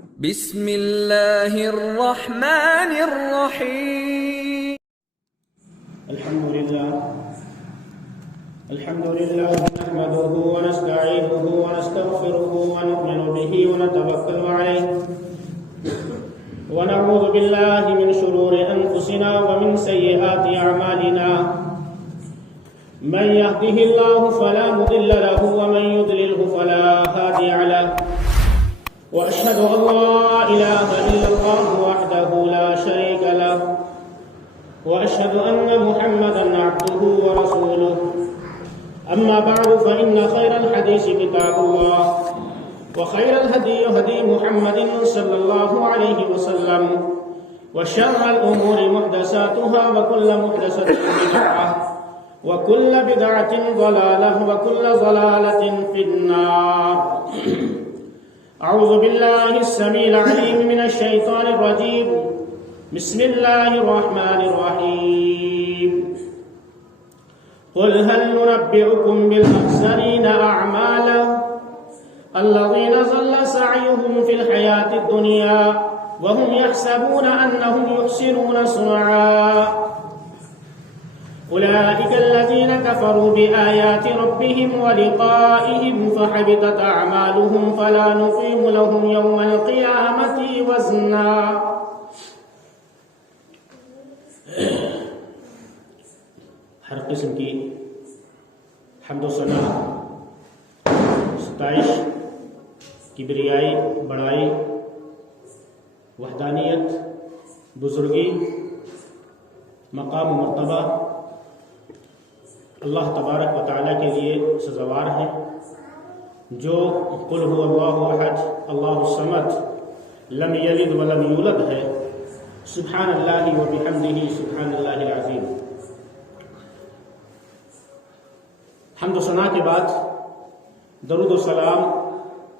بسم اللہ الرحمن الرحیم الحمد لله نحمده ونستعينه ونستغفره ونؤمن به ونتوكل عليه ونعوذ بالله من شرور أنفسنا ومن سيئات أعمالنا من يهده الله فلا مضل له ومن يضلله فلا هادي له وأشهد أن لا إله إلا الله وحده لا شريك له وأشهد أن محمدا عبده ورسوله أما بعد فإن خير الحديث كتاب الله وخير الهدي هدي محمد صلى الله عليه وسلم وشر الأمور محدثاتها وكل محدثة بدعة وكل بدعة ضلالة وكل ضلالة في النار. أعوذ بالله السميع العليم من الشيطان الرجيم. بسم الله الرحمن الرحيم. قل هل ننبئكم بالأخسرين أعمالا الذين ضل سعيهم في الحياة الدنيا وهم يحسبون أنهم يحسنون صنعا أولئك الذين كفروا بآيات ربهم ولقائهم فحبطت أعمالهم فلا نقيم لهم يوم القيامة وزنا. ہر قسم کی حمد و ثنا، ستائش، کبریائی، بڑائی، وحدانیت، بزرگی، مقام و مرتبہ اللہ تبارک و تعالیٰ کے لیے سزاوار ہے، جو قل هو اللہ احد اللہ الصمد لم یلد ولم یولد ہے. سبحان اللہ و بحمدہ سبحان اللہ العظیم. حمد و ثنا کے بعد درود و سلام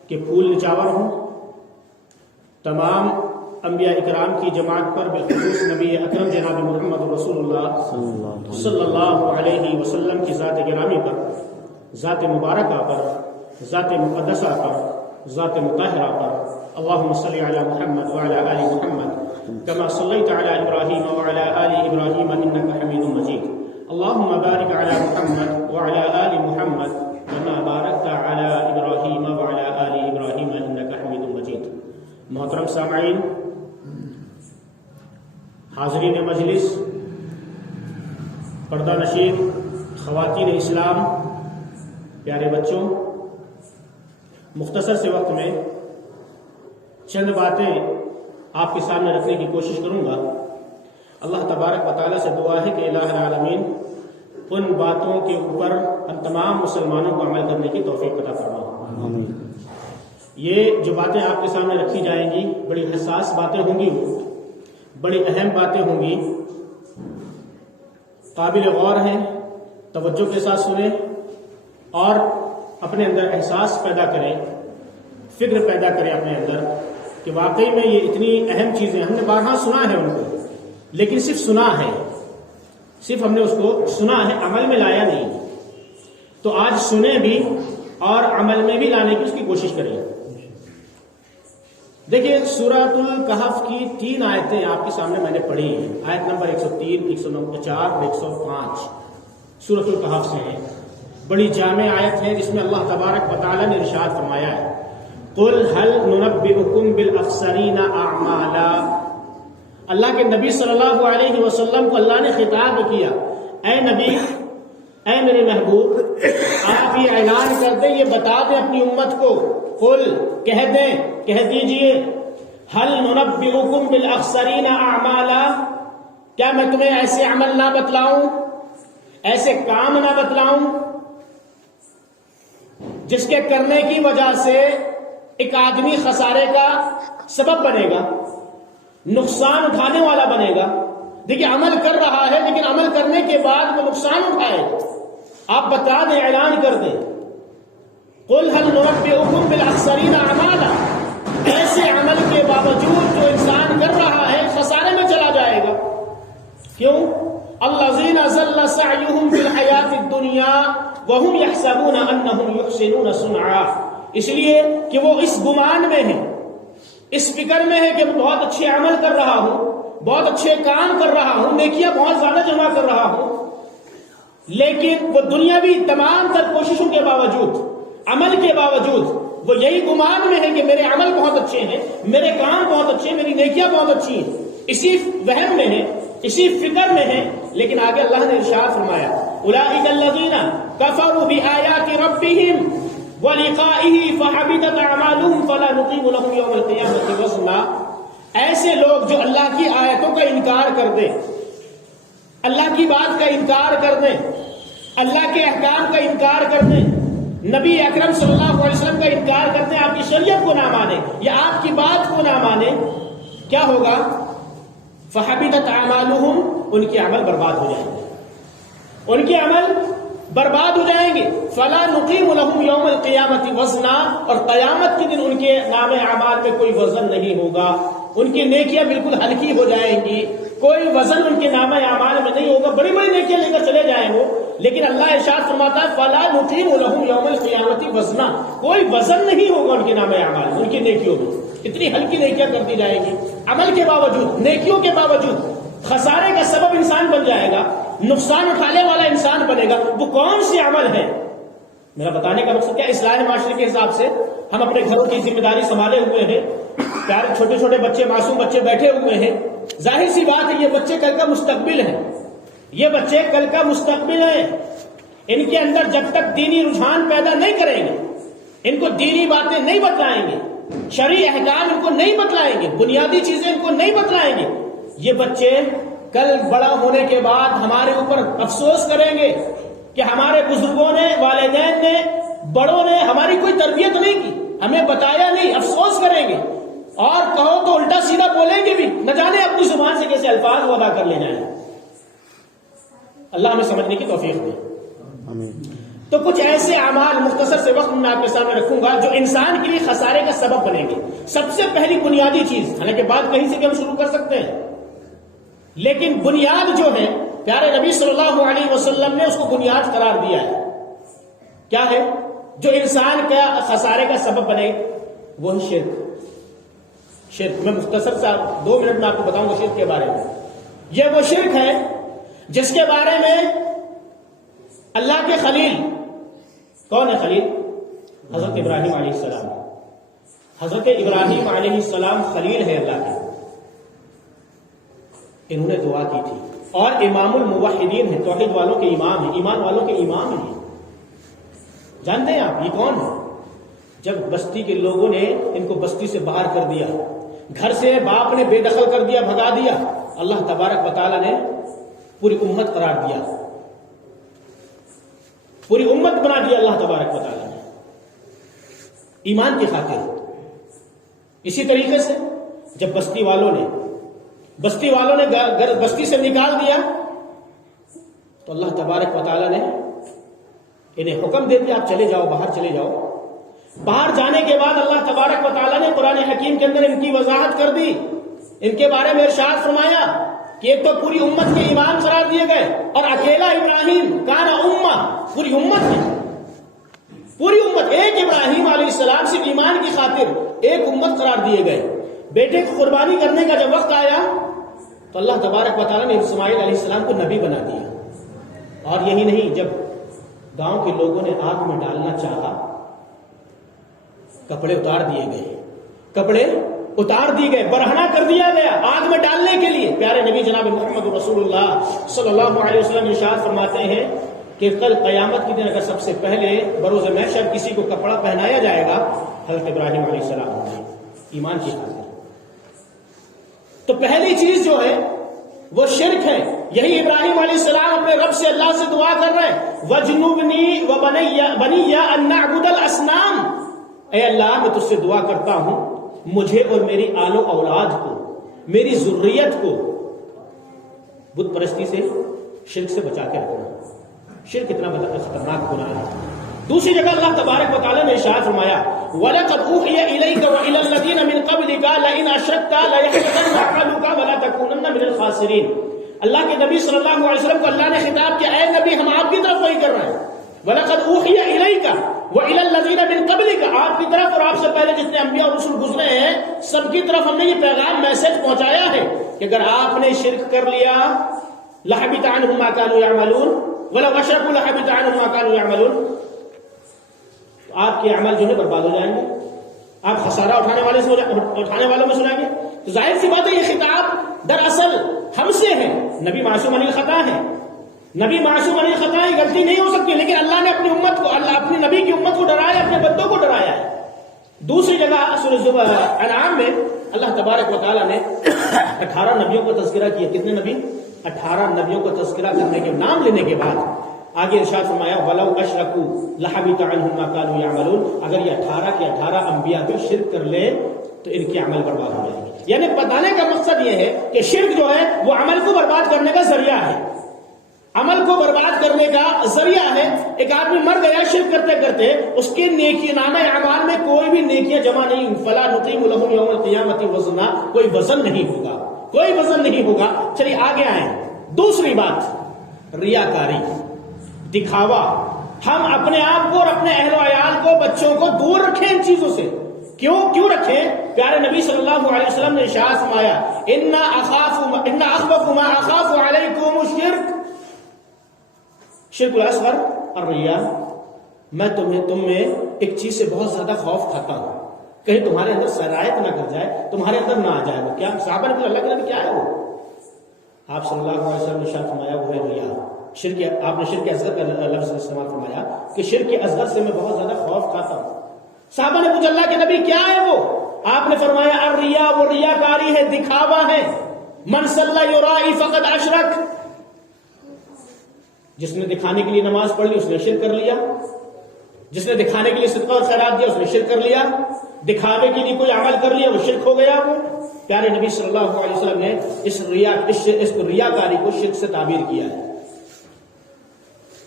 کے پھول نچاور ہوں تمام انبیاء اکرام کی جماعت پر، بالخصوص نبی اکرم جناب محمد رسول اللہ صلی اللہ علیہ وسلم کی ذات گرامی پر، ذات مبارکہ پر، ذات مقدسہ پر، ذات مطہرہ پر. اللہم صلی علی محمد وعلی آل محمد کما صلیت علی ابراہیم وعلی آل ابراہیم انک حمید مجید. اللہم بارک علی محمد وعلی آل محمد کما بارکت علی ابراہیم وعلی آل ابراہیم انک حمید مجید. محترم سامعین، حاضرین مجلس، پردہ نشین خواتین اسلام، پیارے بچوں، مختصر سے وقت میں چند باتیں آپ کے سامنے رکھنے کی کوشش کروں گا. اللہ تبارک و تعالیٰ سے دعا ہے کہ الہ العالمین ان باتوں کے اوپر ہم تمام مسلمانوں کو عمل کرنے کی توفیق عطا فرمائے. یہ جو باتیں آپ کے سامنے رکھی جائیں گی بڑی حساس باتیں ہوں گی، بڑی اہم باتیں ہوں گی، قابل غور ہیں. توجہ کے ساتھ سنیں اور اپنے اندر احساس پیدا کریں، فکر پیدا کریں اپنے اندر کہ واقعی میں یہ اتنی اہم چیزیں ہم نے بارہا سنا ہے ان کو، لیکن صرف سنا ہے، صرف ہم نے اس کو سنا ہے، عمل میں لایا نہیں. تو آج سنیں بھی اور عمل میں بھی لانے کی اس کی کوشش کریں. دیکھیے، سورۃ الکہف کی 3 آیتیں آپ کے سامنے میں نے پڑھی ہیں. آیت نمبر 103، 104 اور 105 سورۃ الکہف سے ہیں. بڑی جامع آیت ہے جس میں اللہ تبارک و تعالیٰ نے ارشاد فرمایا ہے قل هل ننبئکم بالاخسرین اعمالا. اللہ کے نبی صلی اللہ علیہ وسلم کو اللہ نے خطاب کیا، اے نبی، اے میرے محبوب، آپ یہ اعلان کر دیں، یہ بتا دیں اپنی امت کو، قل، کہہ دیں، کہہ دیجئے، هل ننبئکم بالاخسرین اعمالا، کیا میں تمہیں ایسے عمل نہ بتلاؤں، ایسے کام نہ بتلاؤں جس کے کرنے کی وجہ سے ایک آدمی خسارے کا سبب بنے گا، نقصان اٹھانے والا بنے گا. دیکھیے، عمل کر رہا ہے لیکن عمل کرنے کے بعد وہ نقصان اٹھائے. آپ بتا دیں، اعلان کر دیں، قل هل ننبئکم بالاخسرین اعمالا، ایسے عمل کے باوجود جو انسان کر رہا ہے خسارے میں چلا جائے گا. کیوں؟ الذین ضل سعیہم فی الحیاۃ الدنیا وهم يحسبون انهم يحسنون صنعا، اس لیے کہ وہ اس گمان میں ہیں اس فکر میں ہے کہ میں بہت اچھے عمل کر رہا ہوں، بہت اچھے کام کر رہا ہوں، نیکیاں بہت زیادہ جمع کر رہا ہوں، لیکن وہ دنیاوی تمام تر کوششوں کے باوجود، عمل کے باوجود وہ یہی گمان میں ہے کہ میرے عمل بہت اچھے ہیں، میرے کام بہت اچھے ہیں، میری نیکیاں بہت اچھی ہیں، اسی وہم میں ہے، اسی فکر میں ہے. لیکن آگے اللہ نے ارشاد فرمایا اولئک الذین کفروا بآیات ربہم ولقائہ فحبطت اعمالہم فلا نقیم لہم یوم القیامۃ وزنا. ایسے لوگ جو اللہ کی آیتوں کا انکار کر دیں، اللہ کی بات کا انکار کر دیں، اللہ کے احکام کا انکار کر دیں، نبی اکرم صلی اللہ علیہ وسلم کا انکار کرتے ہیں، آپ کی شریعت کو نہ مانے یا آپ کی بات کو نہ مانے، کیا ہوگا؟ فحبطت اعمالہم، ان کے عمل برباد ہو جائیں گے، ان کے عمل برباد ہو جائیں گے. فلا نقیم لہم یوم القیامۃ وزنا، اور قیامت کے دن ان کے نام اعمال میں کوئی وزن نہیں ہوگا، ان کی نیکیاں بالکل ہلکی ہو جائیں گی، کوئی وزن ان کے نام اعمال میں نہیں ہوگا، بڑی بڑی نیکیاں لے کر چلے جائیں وہ، لیکن اللہ ارشاد فرماتا ہے فلا نقیم لہم یوم القیامۃ وزنا، کوئی وزن نہیں ہوگا ان کے نام اعمال میں، ان کی نیکیوں میں. اتنی ہلکی نیکیاں کرتی جائے گی، عمل کے باوجود، نیکیوں کے باوجود خسارے کا سبب انسان بن جائے گا، نقصان اٹھانے والا انسان بنے گا. وہ کون سی عمل ہے؟ میرا بتانے کا مقصد کیا، اصلاح معاشرے کے حساب سے ہم اپنے گھروں کی ذمہ داری سنبھالے ہوئے ہیں، پیارے چھوٹے چھوٹے بچے، معصوم بچے بیٹھے ہوئے ہیں. ظاہر سی بات ہے یہ بچے کل کا مستقبل ہیں، یہ بچے کل کا مستقبل ہیں. ان کے اندر جب تک دینی رجحان پیدا نہیں کریں گے، ان کو دینی باتیں نہیں بتلائیں گے، شرعی احکام ان کو نہیں بتلائیں گے، بنیادی چیزیں ان کو نہیں بتلائیں گے، یہ بچے کل بڑا ہونے کے بعد ہمارے اوپر افسوس کریں گے کہ ہمارے بزرگوں نے، والدین نے، بڑوں نے ہماری کوئی تربیت نہیں کی، ہمیں بتایا نہیں. افسوس کریں گے، اور کہو تو الٹا سیدھا بولیں گے بھی، نہ جانے اپنی زبان سے کیسے الفاظ ادا کر لے جائیں. اللہ ہمیں سمجھنے کی توفیق دے. تو کچھ ایسے اعمال مختصر سے وقت میں آپ کے سامنے رکھوں گا جو انسان کے لیے خسارے کا سبب بنیں گے. سب سے پہلی بنیادی چیز، حالانکہ بات کہیں سے بھی ہم شروع کر سکتے ہیں، لیکن بنیاد جو ہے پیارے نبی صلی اللہ علیہ وسلم نے اس کو بنیاد قرار دیا ہے. کیا ہے جو انسان کا خسارے کا سبب بنے؟ وہ ہے شرک. شرک میں مختصر سا 2 منٹ میں آپ کو بتاؤں گا شرک کے بارے میں. یہ وہ شرک ہے جس کے بارے میں اللہ کے خلیل، کون ہے خلیل؟ حضرت ابراہیم علیہ السلام. حضرت ابراہیم علیہ السلام خلیل ہے اللہ کے، انہوں نے دعا کی تھی، اور امام الموحدین ہیں، توحید والوں کے امام ہیں، ایمان والوں کے امام ہیں. جانتے ہیں آپ یہ کون ہے؟ جب بستی کے لوگوں نے ان کو بستی سے باہر کر دیا، گھر سے باپ نے بے دخل کر دیا، بھگا دیا، اللہ تبارک و تعالیٰ نے پوری امت قرار دیا، پوری امت بنا دیا اللہ تبارک و تعالیٰ نے ایمان کی خاطر. اسی طریقے سے جب بستی والوں نے بستی سے نکال دیا تو اللہ تبارک و تعالیٰ نے انہیں حکم دے دیا آپ چلے جاؤ، باہر چلے جاؤ. باہر جانے کے بعد اللہ تبارک و تعالیٰ نے قرآن حکیم کے اندر ان کی وضاحت کر دی، ان کے بارے میں ارشاد فرمایا کہ ایک تو پوری امت کے امام قرار دیے گئے، اور اکیلا ابراہیم کانا امہ، پوری امت میں، پوری امت، ایک ابراہیم علیہ السلام سے ایمان کی خاطر ایک امت قرار دیے گئے. بیٹے کو قربانی کرنے کا جب وقت آیا تو اللہ تبارک و تعالیٰ نے اسماعیل علیہ السلام کو نبی بنا دیا. اور یہی نہیں، جب گاؤں کے لوگوں نے آگ میں ڈالنا چاہا، کپڑے اتار دیے گئے، کپڑے اتار دیے گئے، برہنہ کر دیا گیا آگ میں ڈالنے کے لیے. پیارے نبی جناب محمد رسول اللہ صلی اللہ علیہ وسلم ارشاد فرماتے ہیں کہ کل قیامت کے دن اگر سب سے پہلے بروز محشر کسی کو کپڑا پہنایا جائے گا، حضرت ابراہیم علیہ السلام ہوگا، ایمان کی خاطر. تو پہلی چیز جو ہے وہ شرک ہے. یہی ابراہیم علیہ السلام اپنے رب سے اللہ سے دعا کر رہے ہیں، وَجْنُبْنِي وَبَنِيَّ أَن نَعْبُدَ الْأَصْنَامَ، اے اللہ میں تجھ سے دعا کرتا ہوں مجھے اور میری آل و اولاد کو، میری ذریت کو بت پرستی سے، شرک سے بچا کے رکھنا. شرک اتنا خطرناک گناہ ہے. دوسری جگہ اللہ تبارک و تعالیٰ نے ارشاد فرمایا وَلَقَدْ أُوحِيَ إِلَيْكَ وَإِلَى الَّذِينَ مِن قَبْلِكَ لَئِنْ أَشْرَكْتَ لَيَحْبَطَنَّ عَمَلُكَ وَلَا تَكُونَنَّ مِنَ الْخَاسِرِينَ. اللہ کے نبی صلی اللہ علیہ وسلم کو اللہ نے خطاب کیا، اے نبی ہم آپ کی طرف وحی کر رہے ہیں. وَلَقَدْ أُوحِيَ إِلَيْكَ وَإِلَى الَّذِينَ مِن قَبْلِكَ، آپ کی طرف اور آپ سے پہلے جتنے انبیاء اور رسول گزرے ہیں سب کی طرف ہم نے یہ پیغام میسج پہنچایا ہے کہ اگر آپ نے شرک کر لیا لحبط عنہم ما كانوا يعملون ولو اشركوا لحبط عنہم ما كانوا يعملون، تو آپ کے عمل جو ہے برباد ہو جائیں گے، آپ خسارہ اٹھانے والوں میں سنائیں گے۔ تو ظاہر سی بات ہے یہ خطاب دراصل ہم سے ہے، نبی معصوم عن الخطا ہے، نبی معصوم عن الخطا ہے، غلطی نہیں ہو سکتی، لیکن اللہ نے اپنی امت کو، اللہ اپنے نبی کی امت کو ڈرایا، اپنے بندوں کو ڈرایا ہے۔ دوسری جگہ سورہ انعام میں اللہ تبارک و تعالیٰ نے 18 نبیوں کو تذکرہ کیا۔ کتنے نبی؟ 18 نبیوں کو تذکرہ کرنے کے نام لینے کے بعد آگے ارشاد فرمایا وَلَوْ أَشْرَكُوا لَحَبِطَ عَنْهُمْ مَا كَانُوا يَعْمَلُونَ، اگر یہ 18 کے 18 انبیاء بھی شرک کر لے تو ان کے عمل برباد ہو جائیں گے۔ یعنی بتانے کا مقصد یہ ہے کہ شرک جو ہے وہ عمل کو برباد کرنے کا ذریعہ ہے، عمل کو برباد کرنے کا ذریعہ ہے۔ ایک آدمی مر گیا شرک کرتے کرتے، اس کے نیکی نامہ اعمال میں کوئی بھی نیکیاں جمع نہیں، فلا نقیم لهم یوم القیامت وزنا، کوئی وزن نہیں ہوگا، کوئی وزن نہیں ہوگا۔ چلیے آگے آئیں، دوسری بات ریاکاری، دکھاوا۔ ہم اپنے آپ کو اور اپنے اہل و عیال کو، بچوں کو دور رکھیں ان چیزوں سے۔ کیوں رکھیں؟ پیارے نبی صلی اللہ علیہ وسلم نے ارشاد فرمایا ان اخوف ما اخاف علیکم الشرک، شرک الاصغر الریا، میں تم میں ایک چیز سے بہت زیادہ خوف کھاتا ہوں، کہیں تمہارے اندر سرایت نہ کر جائے، تمہارے اندر نہ آ جائے۔ وہ کیا؟ صحابہ نے اللہ کے نبی کیا ہے وہ؟ آپ صلی اللہ علیہ وسلم نے ارشاد فرمایا وہ ہے ریا۔ شرک، آپ نے شرک اصغر کا لفظ استعمال فرمایا کہ شرک اصغر سے میں بہت زیادہ خوف کھاتا ہوں۔ صحابہ نے پوچھا اللہ کے نبی کیا ہے وہ؟ آپ نے فرمایا الریا، وہ ریاکاری ہے، دکھاوا ہے۔ من صلی یرائی فقد اشرک، جس نے دکھانے کے لیے نماز پڑھ لی اس نے شرک کر لیا، جس نے دکھانے کے لیے صدقہ اور خیرات دیا اس نے شرک کر لیا، دکھاوے کے لیے کوئی عمل کر لیا وہ شرک ہو گیا۔ وہ پیارے نبی صلی اللہ علیہ وسلم نے اس کو ریاکاری کو شرک سے تعبیر کیا ہے۔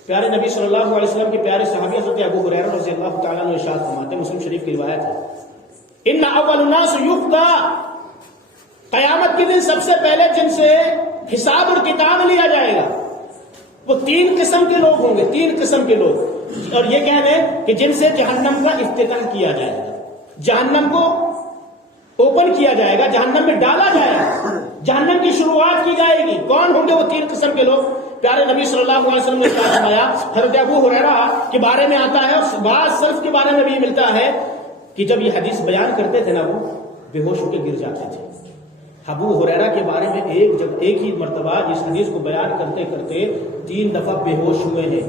پیارے نبی صلی اللہ علیہ وسلم کے پیارے صحابی حضرت ابو ہریرہ رضی اللہ تعالیٰ عنہ ارشاد فرماتے ہیں، مسلم شریف کی روایت ہے، ان اول الناس یقضى، قیامت کے دن سب سے پہلے جن سے حساب اور کتاب لیا جائے گا وہ 3 قسم کے لوگ ہوں گے، 3 قسم کے لوگ، اور یہ کہنے کہ جن سے جہنم کا افتتاح کیا جائے گا، جہنم کو اوپن کیا جائے گا، جہنم میں ڈالا جائے گا، جہنم کی شروعات کی جائے گی۔ کون ہوں گے وہ 3 قسم کے لوگ؟ پیارے نبی صلی اللہ علیہ وسلم نے فرمایا، حضرت ابو ہریرہ کے بارے میں آتا ہے اور بعض سلف کے بارے میں بھی ملتا ہے کہ جب یہ حدیث بیان کرتے تھے نا وہ بے ہوش ہو کے گر جاتے تھے۔ ابو ہریرہ کے بارے میں ایک ہی مرتبہ اس حدیث کو بیان کرتے کرتے 3 دفعہ بے ہوش ہوئے ہیں،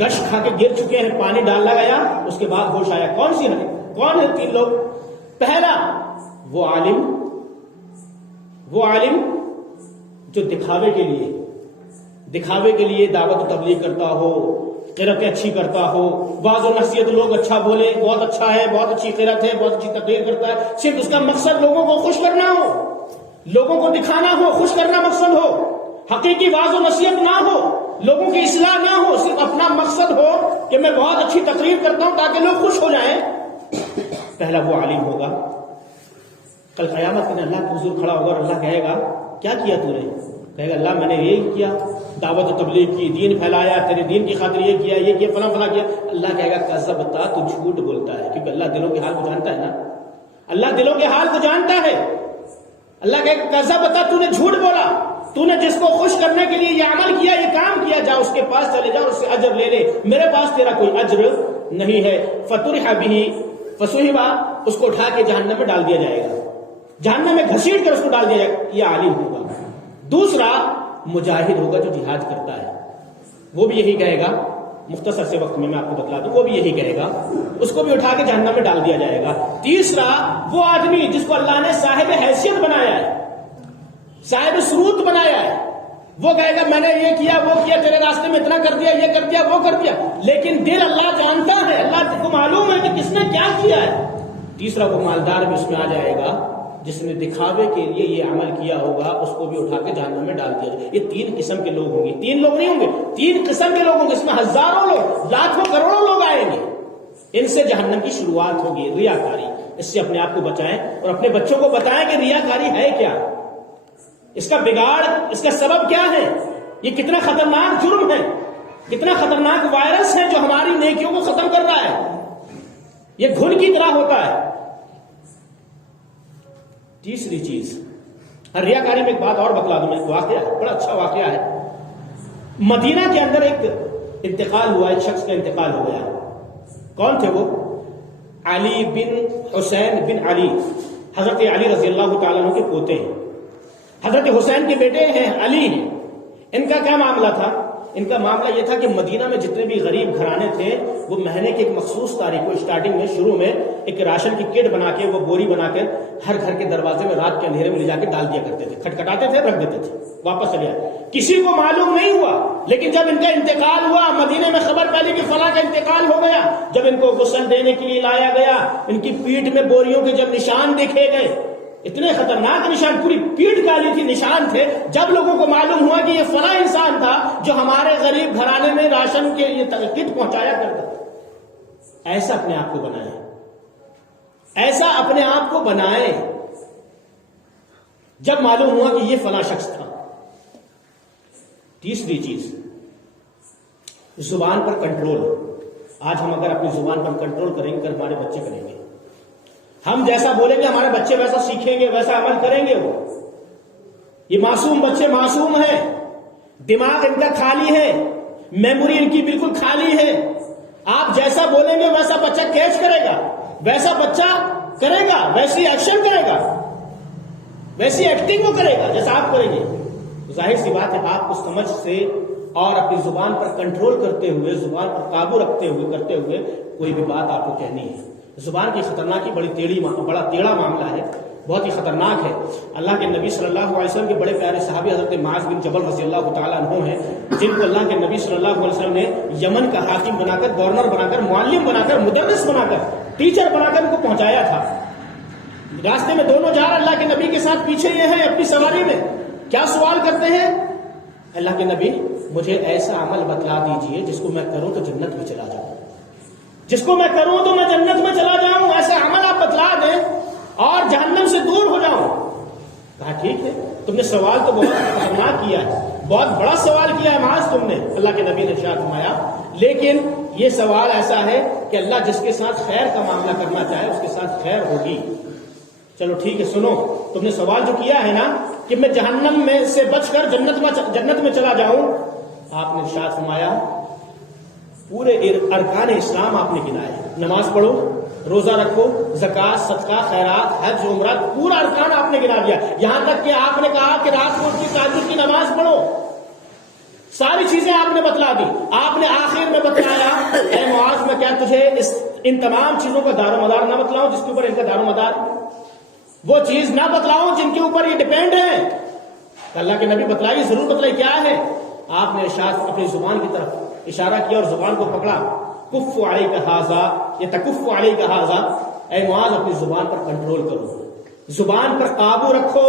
گش کھا کے گر چکے ہیں، پانی ڈالا گیا اس کے بعد ہوش آیا۔ کون ہے 3 لوگ؟ پہلا وہ عالم جو دکھاوے کے لیے دعوت و تبلیغ کرتا ہو، قرأتیں اچھی کرتا ہو، واعظ و نصیحت لوگ اچھا بولے، بہت اچھا ہے، بہت اچھی قرأت ہے، بہت اچھی تقریر کرتا ہے، صرف اس کا مقصد لوگوں کو خوش کرنا ہو، لوگوں کو دکھانا ہو، خوش کرنا مقصد ہو، حقیقی واعظ و نصیحت نہ ہو، لوگوں کی اصلاح نہ ہو، صرف اپنا مقصد ہو کہ میں بہت اچھی تقریر کرتا ہوں تاکہ لوگ خوش ہو جائیں، پہلا وہ عالم ہوگا۔ کل قیامت میں اللہ کے حضور کھڑا ہوگا اور اللہ کہے گا کیا کیا تو نے؟ کہے گا اللہ میں نے یہ کیا، دعوت و تبلیغ کی، دین پھیلایا، تیرے دین کی خاطر یہ کیا فلاں کیا۔ اللہ کہے گا کذبتا، تو جھوٹ بولتا ہے، کیونکہ اللہ دلوں کے حال کو جانتا ہے نا، اللہ دلوں کے حال کو جانتا ہے۔ اللہ کہے گا کذبتا، تو نے جھوٹ بولا، تو نے جس کو خوش کرنے کے لیے یہ عمل کیا، یہ کام کیا، جا اس کے پاس چلے جا، اس سے اجر لے لے، میرے پاس تیرا کوئی اجر نہیں ہے۔ فطرح به فصحب، اس کو اٹھا کے جہنم میں ڈال دیا جائے گا، جہنم میں گھسیٹ کر اس کو ڈال دیا جائے گا، یہ عالم ہوگا۔ دوسرا مجاہد ہوگا جو جہاد کرتا ہے، وہ بھی یہی کہے گا، مختصر سے وقت میں آپ کو بتلا دوں، وہ بھی یہی کہے گا، اس کو بھی اٹھا کے جہنم میں ڈال دیا جائے گا۔ تیسرا وہ آدمی جس کو اللہ نے صاحب حیثیت بنایا ہے، صاحب سروت بنایا ہے، وہ کہے گا میں نے یہ کیا وہ کیا، تیرے راستے میں اتنا کر دیا، یہ کر دیا وہ کر دیا، لیکن دل اللہ جانتا ہے، اللہ کو معلوم ہے کہ کس نے کیا کیا ہے۔ تیسرا وہ مالدار بھی اس میں آ جائے گا جس نے دکھاوے کے لیے یہ عمل کیا ہوگا، اس کو بھی اٹھا کے جہنم میں ڈال دیا جائے۔ یہ 3 قسم کے لوگ ہوں گے، 3 لوگ نہیں ہوں گے، 3 قسم کے لوگ ہوں گے، اس میں ہزاروں لوگ، لاکھوں کروڑوں لوگ آئیں گے، ان سے جہنم کی شروعات ہوگی۔ ریاکاری، اس سے اپنے آپ کو بچائیں اور اپنے بچوں کو بتائیں کہ ریاکاری ہے کیا، اس کا بگاڑ، اس کا سبب کیا ہے، یہ کتنا خطرناک جرم ہے، کتنا خطرناک وائرس ہے جو ہماری نیکیوں کو ختم کر رہا ہے، یہ گھن کی طرح ہوتا ہے۔ تیسری چیز، ریاکاری میں ایک بات اور بتلا دوں، ایک واقعہ ہے، بڑا اچھا واقعہ ہے۔ مدینہ کے اندر ایک انتقال ہوا، ایک شخص کا انتقال ہو گیا۔ کون تھے وہ؟ علی بن حسین بن علی، حضرت علی رضی اللہ تعالیٰ عنہ کے پوتے ہیں، حضرت حسین کے بیٹے ہیں، علی ہیں۔ ان کا کیا معاملہ تھا؟ ان کا معاملہ یہ تھا کہ مدینہ میں جتنے بھی غریب گھرانے تھے وہ مہینے کی ایک مخصوص تاریخ کو اسٹارٹنگ میں، شروع میں ایک راشن کی کٹ بنا کے، وہ بوری بنا کے ہر گھر کے دروازے میں رات کے اندھیرے میں لے جا کے ڈال دیا کرتے تھے، کھٹکھٹاتے تھے، رکھ دیتے تھے، واپس چلے آئے۔ کسی کو معلوم نہیں ہوا، لیکن جب ان کا انتقال ہوا، مدینے میں خبر پھیلی کہ فلاں کا انتقال ہو گیا، جب ان کو غسل دینے کے لیے لایا گیا، ان کی پیٹھ میں بوریوں کے جب نشان دیکھے گئے، اتنے خطرناک نشان، پوری پیٹھ کالی تھی، نشان تھے۔ جب لوگوں کو معلوم ہوا کہ یہ فلاں انسان تھا جو ہمارے غریب گھرانے میں راشن کے یہ کٹ پہنچایا کرتا تھا، ایسا اپنے آپ کو بنائے، ایسا اپنے آپ کو بنائے۔ جب معلوم ہوا کہ یہ فلاں شخص تھا۔ تیسری چیز، زبان پر کنٹرول۔ آج ہم اگر اپنی زبان پر کنٹرول کریں گے، ہمارے بچے کریں گے، ہم جیسا بولیں گے ہمارے بچے ویسا سیکھیں گے، ویسا عمل کریں گے۔ وہ یہ معصوم بچے معصوم ہیں، دماغ ان کا خالی ہے، میموری ان کی بالکل خالی ہے۔ آپ جیسا بولیں گے ویسا بچہ کیچ کرے گا، ویسا بچہ کرے گا، ویسی ایکشن کرے گا، ویسی ایکٹنگ وہ کرے گا جیسا آپ کریں گے۔ ظاہر سی بات ہے، آپ کو سمجھ سے اور اپنی زبان پر کنٹرول کرتے ہوئے، زبان پر قابو رکھتے ہوئے، کرتے ہوئے کوئی بھی بات آپ کو کہنی ہے۔ زبان کی خطرناکی بڑا ٹیڑھا معاملہ ہے، بہت ہی خطرناک ہے۔ اللہ کے نبی صلی اللہ علیہ وسلم کے بڑے پیارے صحابی حضرت معاذ بن جبل رضی اللہ تعالیٰ عنہ ہیں، جن کو اللہ کے نبی صلی اللہ علیہ وسلم نے یمن کا حاکم بنا کر، گورنر بنا کر، معلم بنا کر، مدرس بنا کر، ٹیچر بنا کر ان کو پہنچایا تھا۔ راستے میں دونوں جا رہے، اللہ کے نبی کے ساتھ پیچھے یہ ہیں اپنی سواری میں، کیا سوال کرتے ہیں؟ اللہ کے نبی مجھے ایسا عمل بتلا دیجئے جس کو میں کروں تو جنت میں چلا جاؤں، جس کو میں کروں تو میں جنت میں چلا جاؤں، ایسا عمل آپ بتلا دیں اور جہنم سے دور ہو جاؤں۔ کہا ٹھیک ہے، تم نے سوال تو بہت خطرناک کیا ہے، بہت بڑا سوال کیا ہے معاذ تم نے۔ اللہ کے نبی نے ارشاد فرمایا لیکن یہ سوال ایسا ہے کہ اللہ جس کے ساتھ خیر کا معاملہ کرنا چاہے اس کے ساتھ خیر ہوگی۔ چلو ٹھیک ہے، سنو، تم نے سوال جو کیا ہے نا کہ میں جہنم میں سے بچ کر جنت میں چلا جاؤں، آپ نے ارشاد فرمایا پورے ارکان اسلام آپ نے گنائے، نماز پڑھو، روزہ رکھو، زکوٰۃ، صدقہ، خیرات، حج، عمرہ، پورا ارکان آپ نے گنا دیا، یہاں تک کہ آپ نے کہا کہ رات کو کی تہجد کی نماز پڑھو، ساری چیزیں آپ نے بتلا دی۔ آپ نے آخر میں بتلایا اے معاذ میں کیا تجھے ان تمام چیزوں کا دار و مدار نہ بتلاؤں جس کے اوپر ان کا دار و مدار، وہ چیز نہ بتلاؤں جن کے اوپر یہ ڈیپینڈ ہے؟ اللہ کے نبی بتلائیے، ضرور بتلائیے کیا ہے۔ آپ نے ارشاد اپنی زبان کی طرف اشارہ کیا اور زبان کو پکڑا، کف علیک ھذا یتکف علیک ھذا، اے معاذ اپنی زبان پر کنٹرول کرو، زبان پر قابو رکھو،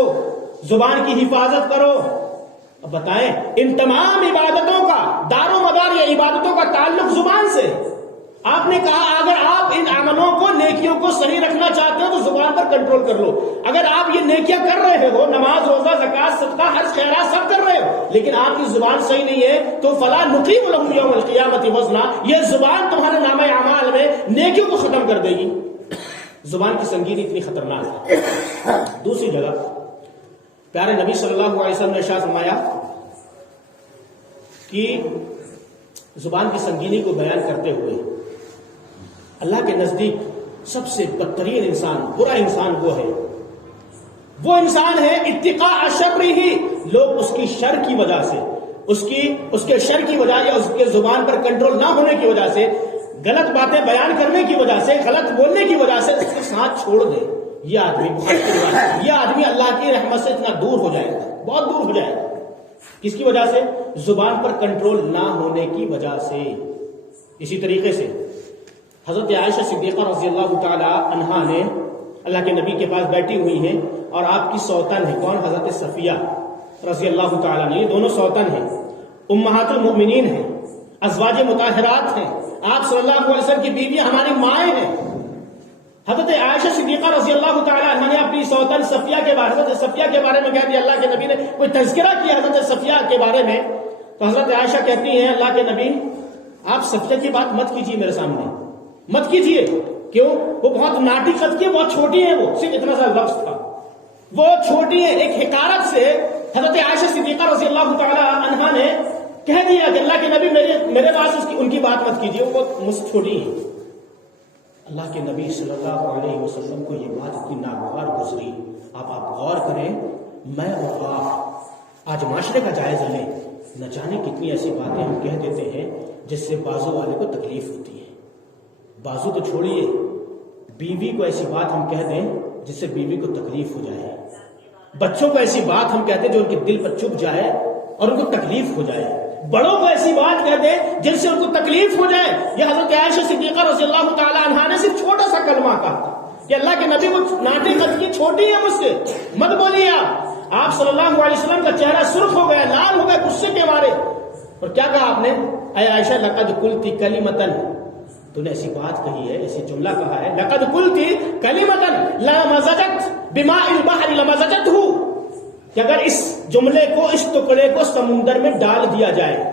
زبان کی حفاظت کرو۔ اب بتائیں ان تمام عبادتوں کا دار و مدار یا عبادتوں کا تعلق زبان سے۔ آپ نے کہا اگر آپ ان عملوں کو، نیکیوں کو صحیح رکھنا چاہتے ہو تو زبان پر کنٹرول کر لو۔ اگر آپ یہ نیکیاں کر رہے ہو، نماز، روزہ، زکوٰۃ، صدقہ، حج، خیرات سب کر رہے ہو، لیکن آپ کی زبان صحیح نہیں ہے تو فلا نقیم لہم یوم القیامۃ وزنا، یہ زبان تمہارے نامہ اعمال میں نیکیوں کو ختم کر دے گی۔ زبان کی سنگینی اتنی خطرناک ہے۔ دوسری جگہ پیارے نبی صلی اللہ علیہ وسلم نے ارشاد فرمایا کہ زبان کی سنگینی کو بیان کرتے ہوئے اللہ کے نزدیک سب سے بدترین انسان، برا انسان وہ انسان ہے اتقاء شر ہی، لوگ اس کی شر کی وجہ سے، اس کے شر کی وجہ یا اس کے زبان پر کنٹرول نہ ہونے کی وجہ سے، غلط باتیں بیان کرنے کی وجہ سے، غلط بولنے کی وجہ سے اس کے ساتھ چھوڑ دے۔ یہ آدمی اللہ کی رحمت سے اتنا دور ہو جائے گا، بہت دور ہو جائے گا۔ کس کی وجہ سے؟ زبان پر کنٹرول نہ ہونے کی وجہ سے۔ اسی طریقے سے حضرت عائشہ صدیقہ رضی اللہ تعالی عنہا نے اللہ کے نبی کے پاس بیٹھی ہوئی ہیں اور آپ کی سوتن ہے، کون؟ حضرت صفیہ رضی اللہ تعالیٰ عنہ، یہ دونوں سوتن ہیں، امہات المؤمنین ہیں، ازواج مطہرات ہیں، آپ صلی اللہ علیہ وسلم کی بیوی ہماری مائیں ہیں۔ حضرت عائشہ صدیقہ رضی اللہ تعالیٰ عنہ نے اپنی سوتن صفیہ کے بارے، حضرت صفیہ کے بارے میں کہہ دیا، اللہ کے نبی نے کوئی تذکرہ کیا حضرت صفیہ کے بارے میں، تو حضرت عائشہ کہتی ہیں اللہ کے نبی آپ صفیہ کی بات مت کیجیے، میرے سامنے مت کیجیے۔ کیوں؟ وہ بہت ناٹی قد کی، بہت چھوٹی ہے، وہ صرف اتنا سا لفظ تھا، وہ چھوٹی ہیں. ایک حقارت سے حضرت عائشہ صدیقہ رضی اللہ تعالی عنہا نے کہہ دیا کہ اللہ کے نبی میرے پاس ان کی بات مت کیجیے، وہ مجھ سے چھوٹی ہیں. اللہ کے نبی صلی اللہ علیہ وسلم کو یہ بات اتنی ناگوار گزری. آپ غور کریں، میں اور آپ آج معاشرے کا جائزہ لیں، نہ جانے کتنی ایسی باتیں ہم کہہ دیتے ہیں جس سے بازو والے کو تکلیف ہوتی ہے. بازو تو چھوڑیے، بیوی کو ایسی بات ہم کہہ دیں جس سے بیوی کو تکلیف ہو جائے. بچوں کو ایسی بات ہم کہتے ہیں جو ان کے دل پر چبھ جائے اور ان کو تکلیف ہو جائے. بڑوں کو ایسی بات کہہ دیں جن سے ان کو تکلیف ہو جائے. یہ حضرت عائشہ صدیقہ رضی اللہ تعالی عنہا نے صرف چھوٹا سا کلمہ کہا کہ اللہ کے نبی وہ ناٹے خط کی چھوٹی ہے مجھ سے مت بولیے. آپ صلی اللہ علیہ وسلم کا چہرہ سرخ ہو گیا، لال ہو گیا غصے کے مارے. اور کیا کہا آپ نے؟ اے عائشہ لقد قلتی کلمۃ، تو نے ایسی بات کہی ہے، ایسی جملہ کہا ہے، لقد قلتی کلمۃ لمزجت بماء البحر لمزجته، کہ اگر اس جملے کو، اس ٹکڑے کو سمندر میں ڈال دیا جائے،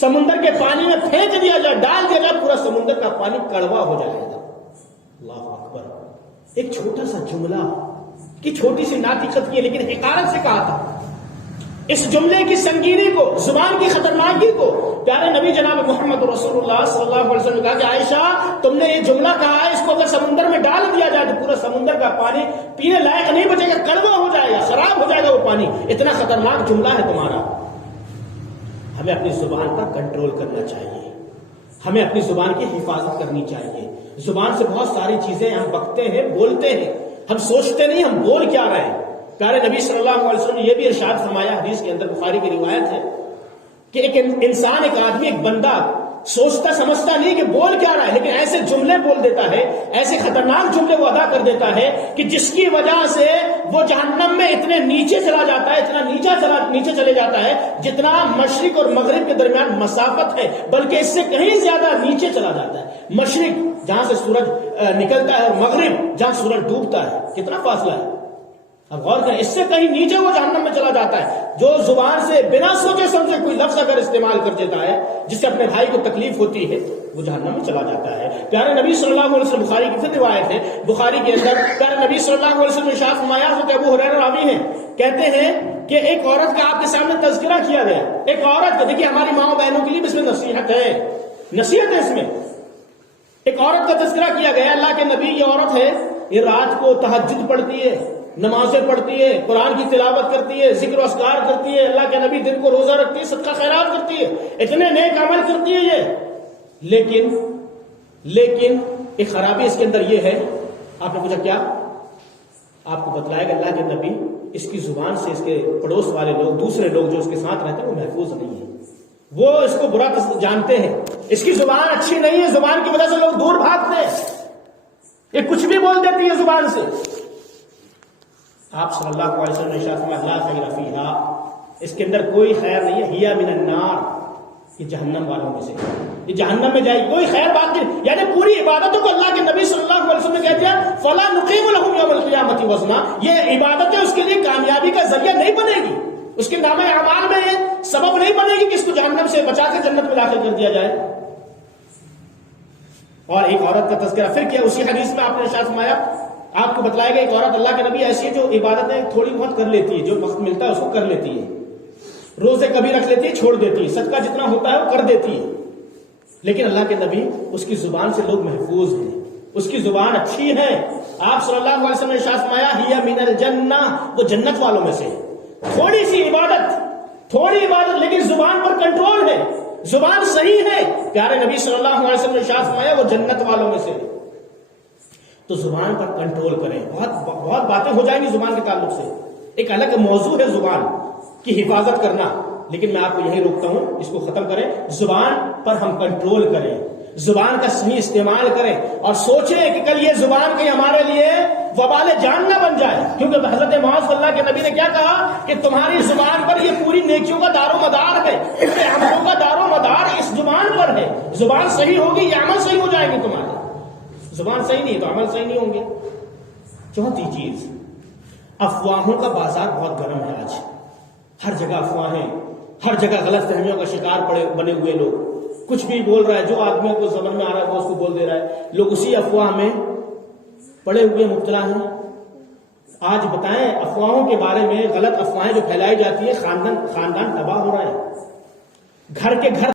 سمندر کے پانی میں پھینک دیا جائے، ڈال دیا جائے، پورا سمندر کا پانی کڑوا ہو جائے گا. اللہ اکبر. ایک چھوٹا سا جملہ کی چھوٹی سی ناطقت کی ہے، لیکن حقارت سے کہا تھا. اس جملے کی سنگینی کو، زبان کی خطرناکی کو پیارے نبی جناب محمد رسول اللہ صلی اللہ علیہ وسلم نے کہا کہ عائشہ تم نے یہ جملہ کہا ہے، اس کو اگر سمندر میں ڈال دیا جائے تو پورا سمندر کا پانی پینے لائق نہیں بچے گا، کڑوا ہو جائے گا، خراب ہو جائے گا وہ پانی. اتنا خطرناک جملہ ہے تمہارا. ہمیں اپنی زبان پر کنٹرول کرنا چاہیے، ہمیں اپنی زبان کی حفاظت کرنی چاہیے. زبان سے بہت ساری چیزیں ہم بکتے ہیں، بولتے ہیں، ہم سوچتے نہیں ہم بول کیا رہے ہیں. پیارے نبی صلی اللہ علیہ وسلم نے یہ بھی ارشاد فرمایا، حدیث کے اندر بخاری کی روایت ہے، کہ ایک انسان، ایک آدمی، ایک بندہ سوچتا سمجھتا نہیں کہ بول کیا رہا ہے، لیکن ایسے جملے بول دیتا ہے، ایسے خطرناک جملے وہ ادا کر دیتا ہے کہ جس کی وجہ سے وہ جہنم میں اتنے نیچے چلا جاتا ہے، اتنا نیچے چلے جاتا ہے جتنا مشرق اور مغرب کے درمیان مسافت ہے، بلکہ اس سے کہیں زیادہ نیچے چلا جاتا ہے. مشرق جہاں سے سورج نکلتا ہے اور مغرب جہاں سورج ڈوبتا ہے، کتنا فاصلہ ہے. اب غور کریں، اس سے کہیں نیچے وہ جہنم میں چلا جاتا ہے. جو زبان سے بنا سوچے سمجھے کوئی لفظ اگر استعمال کر دیتا ہے جس سے اپنے بھائی کو تکلیف ہوتی ہے، وہ جہنم میں چلا جاتا ہے. پیارے نبی صلی اللہ علیہ وسلم، بخاری کی پھر روایت ہے، بخاری کے اندر پیارے نبی صلی اللہ علیہ وسلم نے ارشاد فرمایا، حضرت ابو ہریرہ راوی ہیں، کہتے ہیں کہ ایک عورت کا آپ کے سامنے تذکرہ کیا گیا. ایک عورت کا، دیکھیے ہماری ماؤں بہنوں کے لیے اس میں نصیحت ہے، نصیحت ہے اس میں. ایک عورت کا تذکرہ کیا گیا. اللہ کے نبی، یہ عورت ہے، یہ رات کو تہجد پڑھتی ہے، نمازیں پڑھتی ہے، قرآن کی تلاوت کرتی ہے، ذکر و اذکار کرتی ہے. اللہ کے نبی دن کو روزہ رکھتی ہے، صدقہ خیرات کرتی ہے، اتنے نیک عمل کرتی ہے یہ. لیکن ایک خرابی اس کے اندر یہ ہے. آپ نے پوچھا کیا؟ آپ کو بتلایا کہ اللہ کے نبی اس کی زبان سے اس کے پڑوس والے لوگ، دوسرے لوگ جو اس کے ساتھ رہتے ہیں وہ محفوظ نہیں ہے، وہ اس کو برا جانتے ہیں، اس کی زبان اچھی نہیں ہے، زبان کی وجہ سے لوگ دور بھاگتے ہیں، یہ کچھ بھی بول دیتی ہے زبان سے. آپ صلی اللہ علیہ وسلم نے ارشاد فرمایا، لا خیر فیہا، اس کے اندر کوئی خیر نہیں ہے، ہی من النار، یہ جہنم والوں میں سے، یہ جہنم میں جائے گی، کوئی خیر بات نہیں. یعنی پوری عبادتوں کو اللہ کے نبی صلی اللہ علیہ وسلم نے کہہ دیا، فلا نقیم لہم یوم القیامۃ وزنا، یہ عبادتیں اس کے لیے کامیابی کا ذریعہ نہیں بنے گی، اس کے نامہ اعمال میں یہ سبب نہیں بنے گی کہ اس کو جہنم سے بچا کر جنت میں داخل کر دیا جائے. اور ایک عورت کا تذکرہ پھر کیا اسی حدیث میں. آپ نے ارشاد فرمایا، آپ کو بتلایا گیا ایک عورت اللہ کے نبی ایسی ہے جو عبادتیں تھوڑی بہت کر لیتی ہے، جو وقت ملتا ہے اس کو کر لیتی ہے، روزے کبھی رکھ لیتی ہے، چھوڑ دیتی ہے، صدقہ جتنا ہوتا ہے وہ کر دیتی ہے. لیکن اللہ کے نبی، اس کی زبان سے لوگ محفوظ ہیں، اس کی زبان اچھی ہے. آپ صلی اللہ علیہ وسلم نے ارشاد فرمایا، ہی من الجنہ، وہ جنت والوں میں سے. تھوڑی سی عبادت لیکن زبان پر کنٹرول ہے، زبان صحیح ہے. پیارے نبی صلی اللہ علیہ وسلم نے ارشاد فرمایا، وہ جنت والوں میں سے. تو زبان پر کنٹرول کریں. بہت باتیں ہو جائیں گی زبان کے تعلق سے، ایک الگ موضوع ہے زبان کی حفاظت کرنا، لیکن میں آپ کو یہی روکتا ہوں، اس کو ختم کریں. زبان پر ہم کنٹرول کریں، زبان کا صحیح استعمال کریں، اور سوچیں کہ کل یہ زبان کہیں ہمارے لیے وبال جان نہ بن جائے. کیونکہ حضرت محمد صلی اللہ کے نبی نے کیا کہا کہ تمہاری زبان پر یہ پوری نیکیوں کا دار و مدار ہے، پورے عملوں کا دار و مدار اس زبان پر ہے. زبان صحیح ہوگی، یہ عمل صحیح ہو جائیں گے تمہارے. زبان صحیح نہیں تو عمل صحیح نہیں ہوں گے. چوتھی چیز، افواہوں کا بازار بہت گرم ہے آج. ہر جگہ افواہیں، ہر جگہ غلط فہمیوں کا شکار بنے ہوئے لوگ. کچھ بھی بول رہا ہے، جو آدمیوں کو سمجھ میں آ رہا ہے وہ اس کو بول دے رہا ہے. لوگ اسی افواہ میں پڑے ہوئے مبتلا ہیں. آج بتائیں افواہوں کے بارے میں، غلط افواہیں جو پھیلائی جاتی ہیں، خاندان تباہ ہو رہا ہے، گھر کے گھر